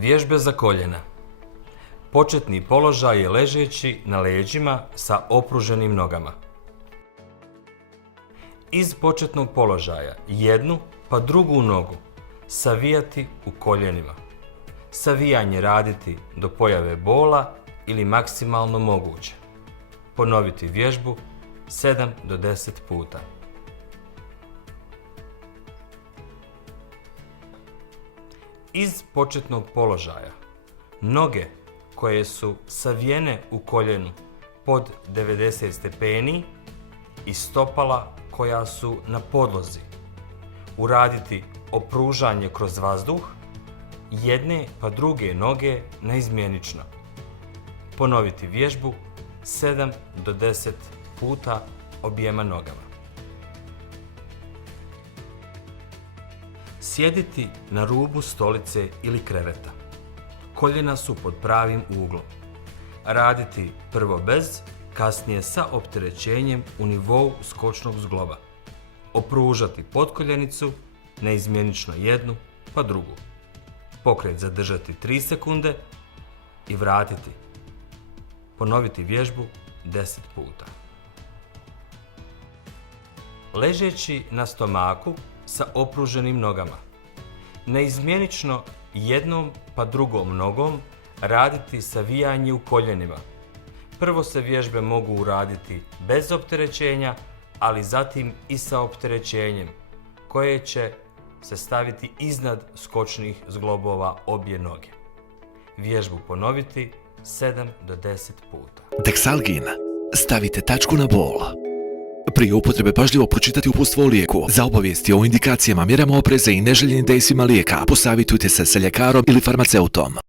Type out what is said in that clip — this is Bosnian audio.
Vježbe za koljena. Početni položaj je ležeći na leđima sa opruženim nogama. Iz početnog položaja jednu pa drugu nogu savijati u koljenima. Savijanje raditi do pojave bola ili maksimalno moguće. Ponoviti vježbu 7 do 10 puta. Iz početnog položaja noge koje su savijene u koljenu pod 90 stepeni i stopala koja su na podlozi. Uraditi opružanje kroz vazduh jedne pa druge noge naizmjenično. Ponoviti vježbu 7 do 10 puta objema nogama. Sjediti na rubu stolice ili kreveta. Koljena su pod pravim uglom. Raditi prvo bez, kasnije sa opterećenjem u nivou skočnog zgloba. Opružati potkoljenicu, neizmjenično jednu pa drugu. Pokret zadržati 3 sekunde i vratiti. Ponoviti vježbu 10 puta. Ležeći na stomaku sa opruženim nogama. Neizmjenično jednom pa drugom nogom raditi savijanje u koljenima. Prvo se vježbe mogu uraditi bez opterećenja, ali zatim i sa opterećenjem, koje će se staviti iznad skočnih zglobova obje noge. Vježbu ponoviti 7 do 10 puta. Dexalgin. Stavite tačku na bol. Prije upotrebe pažljivo pročitati uputstvo o lijeku. Za obavijesti o indikacijama, mjerama opreza i neželjenim dejstvima lijeka posavitujte se sa ljekarom ili farmaceutom.